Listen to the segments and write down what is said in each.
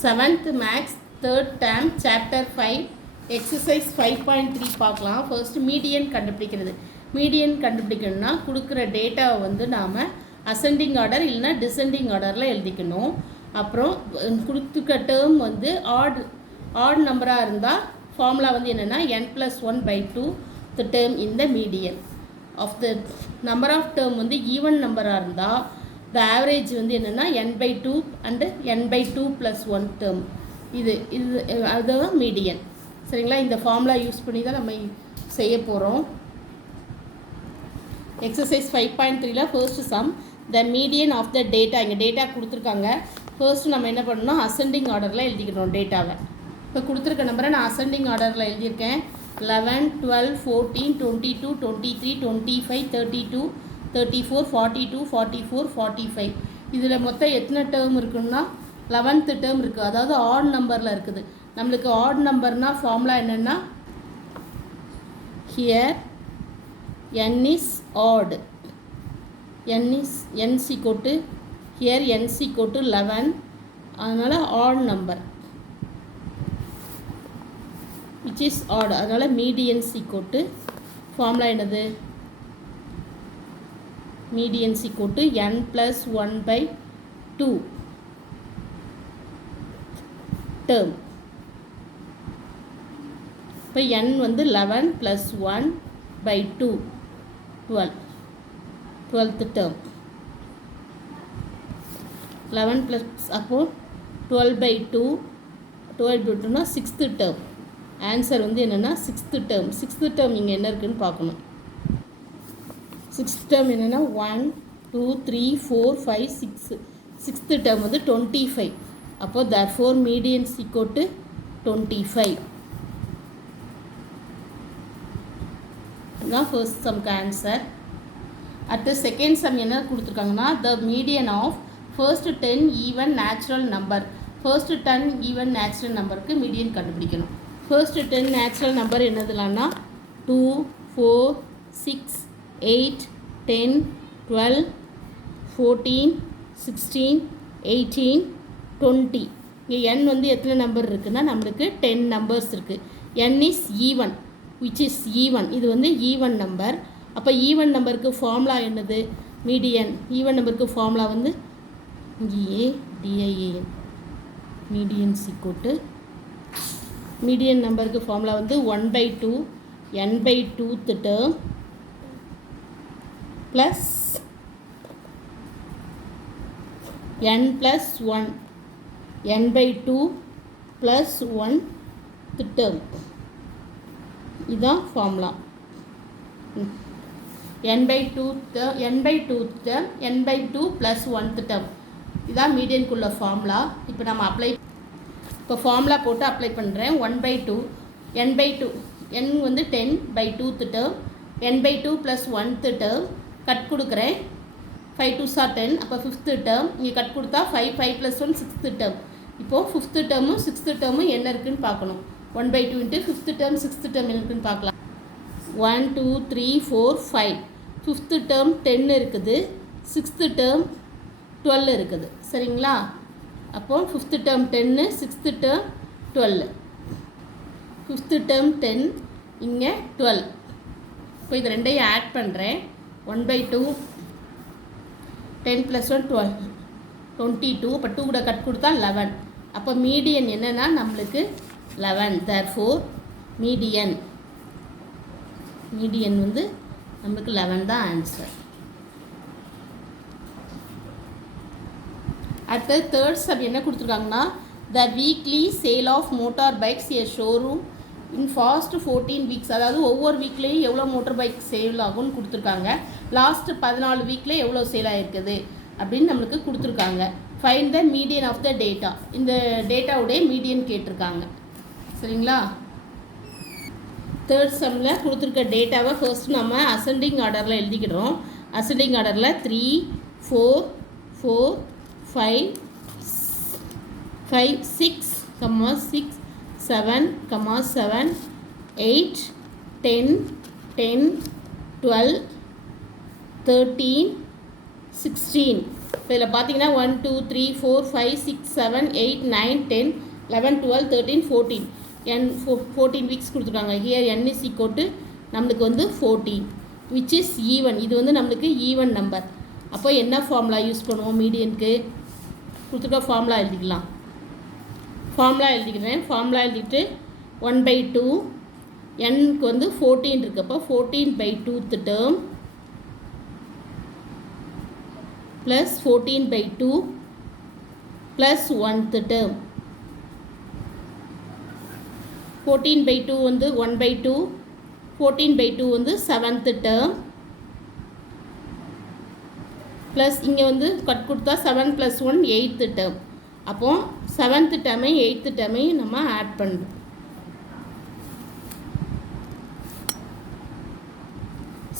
7th Max 3rd term chapter 5 exercise 5.3 பார்க்கலாம். First median கண்டுபிடிக்கிறது. Median கண்டுபிடிக்கணும்னா கொடுக்குற டேட்டாவை வந்து நாம் அசெண்டிங் ஆர்டர் இல்லைனா டிசெண்டிங் ஆர்டரில் எழுதிக்கணும். அப்புறம் கொடுத்துக்க டேர்ம் வந்து ஆட் நம்பராக இருந்தால் ஃபார்முலா வந்து என்னென்னா n+1/2 the term in the median of the number of term வந்து ஈவன் நம்பராக இருந்தால் the average வந்து என்னென்னா n/2 and n/2 + 1 term இது அதுதான் மீடியன். சரிங்களா? இந்த ஃபார்முலா யூஸ் பண்ணி தான் நம்ம செய்ய போகிறோம். எக்ஸசைஸ் 5.3ல first sum the median of the data. இங்கே டேட்டா கொடுத்துருக்காங்க. ஃபர்ஸ்ட் நம்ம என்ன பண்ணணும், அசெண்டிங் ஆர்டரில் எழுதிக்கணும் டேட்டாவை. இப்போ கொடுத்துருக்க நம்பரை நான் அசெண்டிங் ஆர்டரில் எழுதியிருக்கேன். 11, 12, 14, 22, 23, 25, 32, 34, 42, 44, 45. இதில் மொத்தம் எத்தனை டேர்ம் இருக்குன்னா 11th டேர்ம் இருக்குது. அதாவது ஆட் நம்பரில் இருக்குது. நம்மளுக்கு ஆட் நம்பர்னால் ஃபார்முலா என்னென்னா here n is odd, n equal here n equal to 11. அதனால் add number which is odd. அதனால் மீடியன் equal to ஃபார்முலா என்னது, median equal to n+1/2 term. இப்போ n வந்து 11 + 1/2 12th டேர்ம். 11 + அப்போது 12/2 12/2னா 6th டேர்ம். ஆன்சர் வந்து என்னென்னா 6th term. 6th term இங்கே என்ன இருக்குதுன்னு பார்க்கணும். 6th டேர்ம் என்னென்னா 1 2 3 4 5 6. 6th டேர்ம் வந்து 25. அப்போது therefore median equal to 25. இதுதான் ஃபர்ஸ்ட் சம்க்கு ஆன்சர். அடுத்த செகண்ட் சம் என்ன கொடுத்துருக்காங்கன்னா the median of first 10 even natural number. First 10 even natural நம்பருக்கு மீடியன் கண்டுபிடிக்கணும். ஃபர்ஸ்ட் 10 நேச்சுரல் நம்பர் என்னதுலான்னா 2 4 6 8 10 12 14 16 18 20. இங்கே n வந்து எத்தனை நம்பர் இருக்குன்னா நம்மளுக்கு 10 நம்பர்ஸ் இருக்குது. n is even which is even. இது வந்து ஈவன் நம்பர். அப்போ ஈவன் நம்பருக்கு ஃபார்முலா என்னது, மீடியன். ஈவன் நம்பருக்கு ஃபார்முலா வந்து DIAN மீடியன் equal மீடியன் நம்பருக்கு ஃபார்முலா வந்து 1/2 n/2th term plus n+1 n/2 + 1th term. இதுதான் formula. n/2 term n/2 + 1th term. இதுதான் மீடியனுக்குள்ள ஃபார்முலா. இப்போ நம்ம இப்போ ஃபார்முலா போட்டு அப்ளை பண்ணுறேன். 1/2 n/2 n வந்து 10/2th term n/2 + 1th term cut கொடுக்குறேன். 5 2s are 10. அப்போ 5th டேர்ம் இங்கே கட் கொடுத்தா 5 5 + 1 6th டேர்ம். இப்போது 5th டேர்மும் 6th டேர்மும் என்ன இருக்குதுன்னு பார்க்கணும். 1/2 into 5th term 6th term என்ன இருக்குதுன்னு பார்க்கலாம். 1 2 3 4 5. 5th டேர்ம் 10 இருக்குது, 6th டேர்ம் 12 இருக்குது. சரிங்களா? அப்போது 5th term 10 6th term 12. 5th term 10 இங்கே 12. இப்போ இது ரெண்டையும் ஆட் பண்ணுறேன். 1/2 10 + 1 12 22. இப்போ 2 கூட கட் கொடுத்தா 11. அப்போ மீடியன் என்னென்னா நம்மளுக்கு 11. therefore மீடியன் வந்து நம்மளுக்கு 11 தான் ஆன்சர். அடுத்து தேர்ட் சம் என்ன கொடுத்துருக்காங்கன்னா the weekly sale of motor bikes a showroom in fast 14 weeks. அதாவது ஒவ்வொரு வீக்லேயும் எவ்வளோ மோட்டார் பைக் சேல் ஆகும்னு கொடுத்துருக்காங்க. லாஸ்ட்டு 14 வீக்கில் எவ்வளோ சேல் ஆகிருக்குது அப்படின்னு நம்மளுக்கு கொடுத்துருக்காங்க. Find the median of the data. இந்த டேட்டாவுடைய மீடியன் கேட்டிருக்காங்க. சரிங்களா? தேர்ட் சம்மில் கொடுத்துருக்க டேட்டாவை ஃபர்ஸ்ட் நம்ம அசெண்டிங் ஆர்டரில் எழுதிக்கிடுறோம். அசெண்டிங் ஆர்டரில் 3 4 4 5 5 6 6 7 7 8 10 10 12 13 16 இப்போ இதில் பார்த்தீங்கன்னா 1 2 3 4 5 6 7 8 9 10 11 12 13 14 n 14 வீக்ஸ் கொடுத்துருக்காங்க. Here n is equal to நம்மளுக்கு வந்து 14 விச் இஸ் ஈவன். இது வந்து நம்மளுக்கு ஈவன் நம்பர். அப்போ என்ன ஃபார்முலா யூஸ் பண்ணுவோம் மீடியனுக்கு? கொடுத்துருக்க ஃபார்முலா எழுதிக்கலாம். ஃபார்முலா எழுதிக்கிறேன். ஃபார்முலா எழுதிட்டு 1/2 nக்கு வந்து 14 இருக்குது. அப்போ 14/2th term plus 14/2 plus 1th term. 14/2 வந்து 1/2, 14/2 வந்து 7th term plus இங்கே வந்து கட் கொடுத்தா 7 plus 1 8th term. அப்போ 7th term 8th term நம்ம ஆட் பண்ணுறோம்.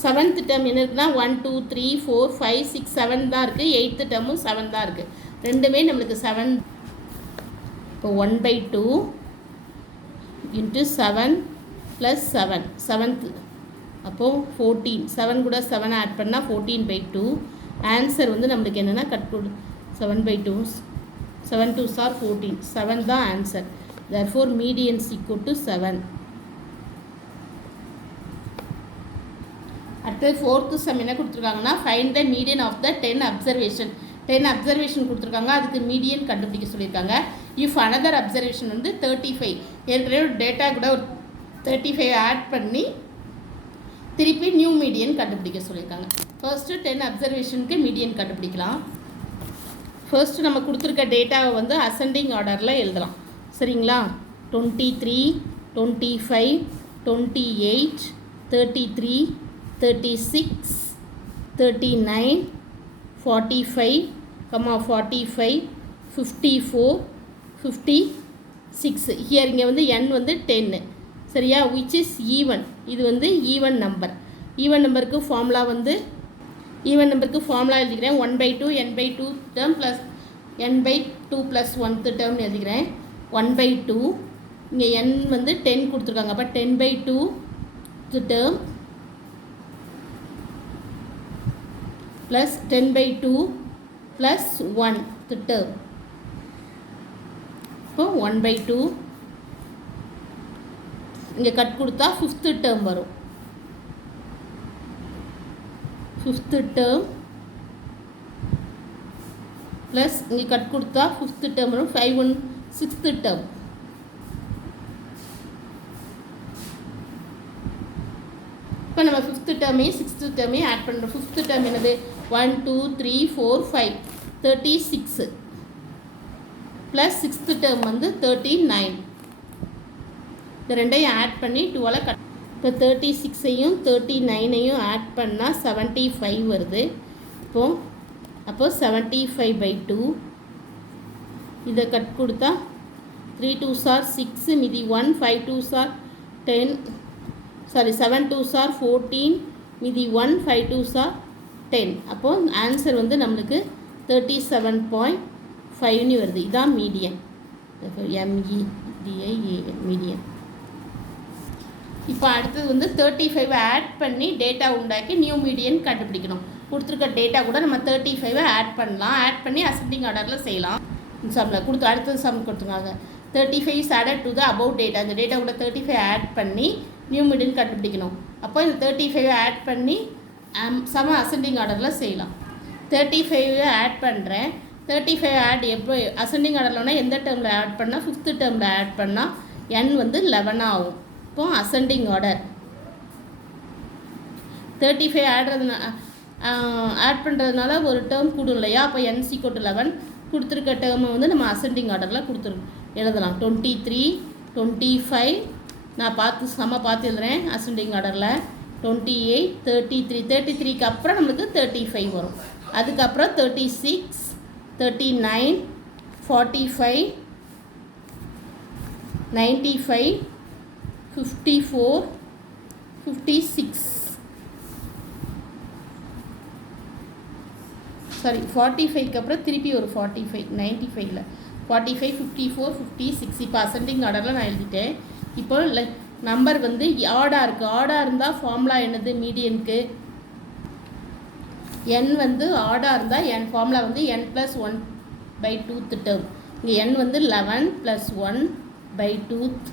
செவன்த் டேர்ம் என்ன இருக்குன்னா 1 2 3 4 5 6 7 தான் இருக்குது. 8th டேர்மும் 7 தான் இருக்குது. ரெண்டுமே நம்மளுக்கு 7. இப்போ 1/2 இன்ட்டு 7 ப்ளஸ் 7 7th அப்போது 14. 7 கூட 7 ஆட் பண்ணால் 14/2. ஆன்சர் வந்து நம்மளுக்கு என்னென்னா கட் கொடு 7/2 7 2s are 14. 7 தான் answer. therefore median is equal to 7. அடுத்து 4th சம் என்ன கொடுத்துருக்காங்கன்னா find the median of the 10 observation. 10 observation கொடுத்துருக்காங்க. அதுக்கு மீடியன் கண்டுபிடிக்க சொல்லியிருக்காங்க. இஃப் அனதர் அப்சர்வேஷன் வந்து 35. ஏற்கனவே டேட்டா கூட ஒரு 35 ஆட் பண்ணி திருப்பி நியூ மீடியன் கண்டுபிடிக்க சொல்லியிருக்காங்க. ஃபர்ஸ்ட்டு 10 அப்சர்வேஷனுக்கு மீடியன் கண்டுபிடிக்கலாம். ஃபர்ஸ்ட்டு நம்ம கொடுத்துருக்க டேட்டாவை வந்து அசெண்டிங் ஆர்டரில் எழுதலாம். சரிங்களா? 23 25 28 33 36 39 45 45 54 56. ஹியர் இங்கே வந்து n வந்து 10. சரியா? Which is even. இது வந்து ஈவன் நம்பர். ஈவன் நம்பருக்கு ஃபார்முலா வந்து எழுதிக்கிறேன். 1/2 n/2 term plus n/2 plus 1th டேர்ம்னு எழுதிக்கிறேன். 1/2 இங்கே n வந்து 10 கொடுத்துருக்காங்க. அப்போ 10/2 term plus 10/2 plus 1th term. இப்போ 1/2 இங்கே கட் கொடுத்தா 5th term வரும். 5th term plus இங்கே கட் கொடுத்தா 5th term வரும். 5 1 6th term. இப்போ நம்ம 5th டேர்மையும் 6th டேர்மையும் ஆட் பண்ணுறோம். 5th டேர்ம் என்னது? 1 2 3 4 5 36 ப்ளஸ் 6th டேர்ம் வந்து 39. இந்த ரெண்டையும் ஆட் பண்ணி 12 கட். இப்போ 36ஐயும் 39ஐயும் ஆட் பண்ணால் 75 வருது. அப்போது 75/2 இதை கட் கொடுத்தா 3 2s are 6 மீதி 1 5 2s are 10 7 2s are 14 மீதி 1 5 2s are 10. அப்போது ஆன்சர் வந்து நம்மளுக்கு 37.5 வருது. இதுதான் மீடியன். MEDIAN median. இப்போ அடுத்தது வந்து 35 ஆட் பண்ணி டேட்டா உண்டாக்கி நியூ மீடியன் கண்டுபிடிக்கணும். கொடுத்துருக்க டேட்டா கூட நம்ம 35 ஆட் பண்ணலாம். ஆட் பண்ணி அசெண்டிங் ஆர்டரில் செய்யலாம். சம்மில் அடுத்தது சம் கொடுத்துருக்காங்க. 35 is added to the above data. அந்த டேட்டா கூட 35 ஆட் பண்ணி நியூ மீடியன் கண்டுபிடிக்கணும். அப்போ இந்த 35 ஆட் பண்ணி சம அசெண்டிங் ஆர்டரில் செய்யலாம். 35 ஆட் பண்ணுறேன். 35 ஆட் எப்போ அசெண்டிங் ஆர்டர்லனா எந்த டேர்மில் ஆட் பண்ணால் 5th டேர்மில் ஆட் பண்ணால் n வந்து 11 ஆகும். இப்போ அசெண்டிங் ஆர்டர் 35 ஆட் பண்ணுறதுனால ஒரு டேர்ம் கூடும் இல்லையா? அப்போ n = 11. கொடுத்துருக்க டேர்மை வந்து நம்ம அசெண்டிங் ஆர்டரில் எழுதலாம். 23 25 நான் பார்த்து எழுதுறேன் அசெண்டிங் ஆர்டரில். 28 33 33க்கு அப்புறம் நம்மளுக்கு 35 வரும். அதுக்கப்புறம் 36 39 45 95 54 56 45க்கு அப்புறம் திருப்பி ஒரு 45 95ல் 45 54 56. இப்போ அசெண்டிங் ஆர்டரில் நான் எழுதிட்டேன். இப்போ நம்பர் வந்து ஆடாக இருக்குது. ஆடாக இருந்தால் ஃபார்முலா என்னது மீடியனுக்கு? n வந்து ஆடாக இருந்தால் n ஃபார்முலா வந்து n+1/2th டேர்ம். இங்கே n வந்து 11+1/2th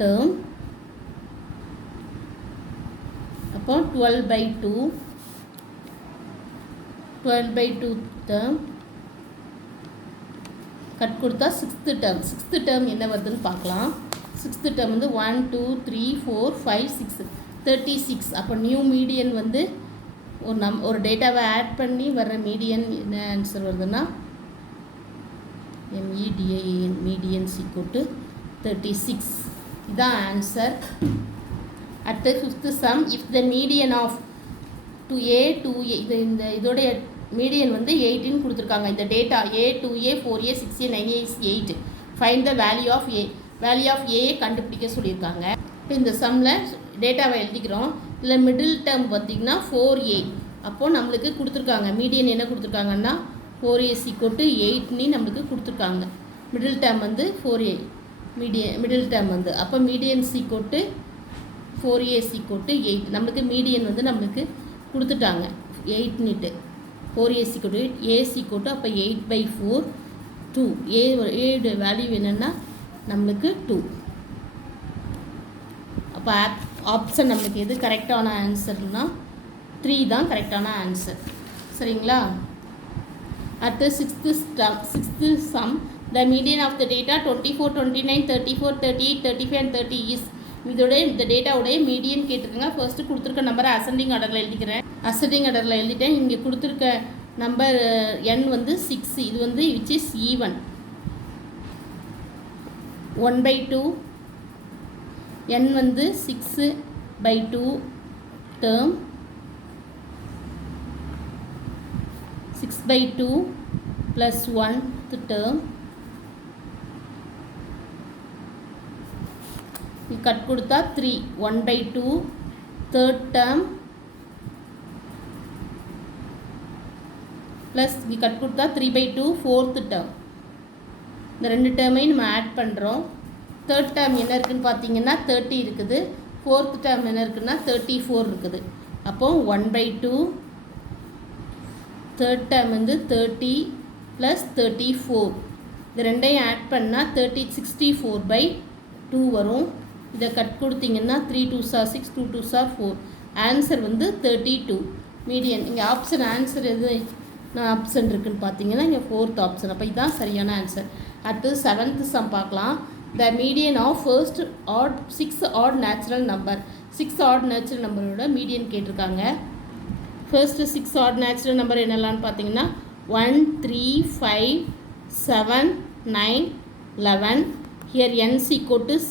டேர்ம். அப்போ 12/2 டேர்ம் கட் கொடுத்தா 6th டேர்ம். 6th டேர்ம் என்ன வருதுன்னு பார்க்கலாம். 6th டேர்ம் வந்து 1 2 3 4 5 6 36. அப்போ நியூ மீடியன் வந்து ஒரு டேட்டாவை ஆட் பண்ணி வர்ற மீடியன் என்ன ஆன்சர் வருதுன்னா MEDIAN மீடியன் = 36. இதுதான் ஆன்சர். அடுத்து 5th sum. If the median of 2A 2A இதோடைய மீடியன் வந்து 18 கொடுத்துருக்காங்க. இந்த data A 2A 4A 6A 9A is 8. Find the value of A. Value of A கண்டுபிடிக்க சொல்லியிருக்காங்க. இப்போ இந்த சம்மில் டேட்டாவை எழுதிக்கிறோம். இதில் மிடில் டேர்ம் பார்த்திங்கன்னா 4A. அப்போது நம்மளுக்கு கொடுத்துருக்காங்க மீடியன் என்ன கொடுத்துருக்காங்கன்னா 4A = 8 நம்மளுக்கு கொடுத்துருக்காங்க. மிடில் டேர்ம் வந்து 4A மிடில் டேர்ம் வந்து அப்போ மீடியன் = 4A = 8. நம்மளுக்கு மீடியன் வந்து நம்மளுக்கு கொடுத்துட்டாங்க 8 4A = 8. A = அப்போ 8/4 2. ஏட வேல்யூ என்னென்னா நம்மளுக்கு 2. அப்போ ஆப்ஷன் நம்மளுக்கு எது கரெக்டான ஆன்சர்னால் 3 தான் கரெக்டான ஆன்சர். சரிங்களா? அடுத்து 6th sum. The median of the data 24 29 34 38 35 and 30 is. இந்த டேட்டாவுடைய மீடியன் கேட்டிருக்காங்க. ஃபர்ஸ்ட்டு கொடுத்துருக்க நம்பரை அசெண்டிங் ஆர்டரில் எழுதிக்கிறேன். அசெண்டிங் ஆர்டரில் எழுதிட்டேன். இங்கே கொடுத்துருக்க நம்பர் n வந்து 6. இது வந்து விச் இஸ் ஈவன். 1/2 n வந்து 6/2 டேர்ம். 6/2 + 1th term. கட் கொடுத்தா 3. 1/2 3rd டேர்ம் ப்ளஸ் கட் கொடுத்தா 3/2 4th டேர்ம். இந்த 2 டேர்மையும் நம்ம ஆட் பண்ணுறோம். 3rd டேர்ம் என்ன இருக்குதுன்னு பார்த்தீங்கன்னா 30 இருக்குது. 4th டேர்ம் என்ன இருக்குதுன்னா 34 இருக்குது. அப்போது 1/2 3rd டேர்ம் வந்து 30 + 34. இந்த ரெண்டையும் ஆட் பண்ணால் 64/2 வரும். இதை கட் கொடுத்தீங்கன்னா 3 2s are 6 2 2s are 4. Answer வந்து 32. மீடியன் இங்கே ஆப்ஷன் ஆன்சர் எது ஆப்ஷன் இருக்குதுன்னு பார்த்தீங்கன்னா இங்கே 4th ஆப்ஷன். அப்போ இதுதான் சரியான ஆன்சர். அடுத்து 7th சம் பார்க்கலாம். The median of first 6 odd natural number. 6 odd natural நம்பரோட மீடியன் கேட்டிருக்காங்க. ஃபர்ஸ்ட்டு 6 ஆட் நேச்சுரல் நம்பர் என்னெல்லாம்னு பார்த்தீங்கன்னா 1 3 5 7 9 11. Here n =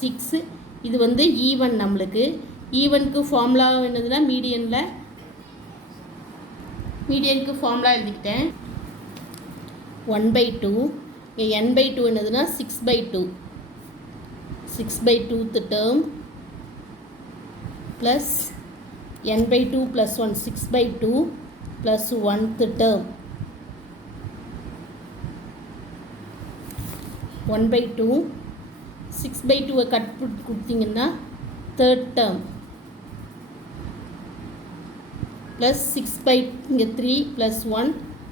6. இது வந்து ஈவன். நம்மளுக்கு ஈவனுக்கு ஃபார்முலா என்னதுன்னா மீடியனுக்கு ஃபார்முலா எழுதிக்கிட்டேன். 1/2 இங்கே n/2 என்னதுன்னா 6/2 6/2th term plus n/2 + 1 6/2 + 1th term. 1/2 6/2 cut கொடுத்தீங்கன்னா 3rd term plus 6/3 + 1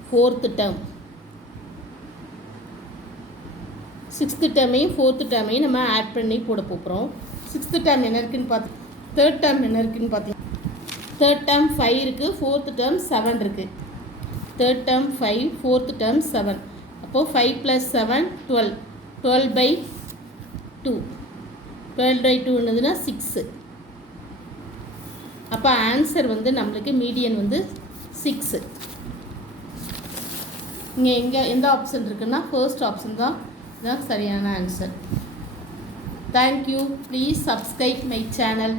4th term. 6th டேர்மையும் 4th டேர்மையும் நம்ம ஆட் பண்ணி போட போகிறோம். 6th டேர்ம் என்ன இருக்குதுன்னு பார்த்து 3rd டேர்ம் என்ன இருக்குதுன்னு பார்த்தீங்கன்னா 3rd டேர்ம் 5 இருக்குது. 4th டேர்ம் 7 இருக்குது. 3rd term 5 4th term 7. அப்போது 5 + 7 12. 12/2 12/2 என்னதுன்னா 6. அப்போ ஆன்சர் வந்து நம்மளுக்கு மீடியன் வந்து 6. இங்கே எந்த ஆப்ஷன் இருக்குன்னா ஃபர்ஸ்ட் ஆப்ஷன் தான் சரியான answer. Thank you. Please subscribe my channel.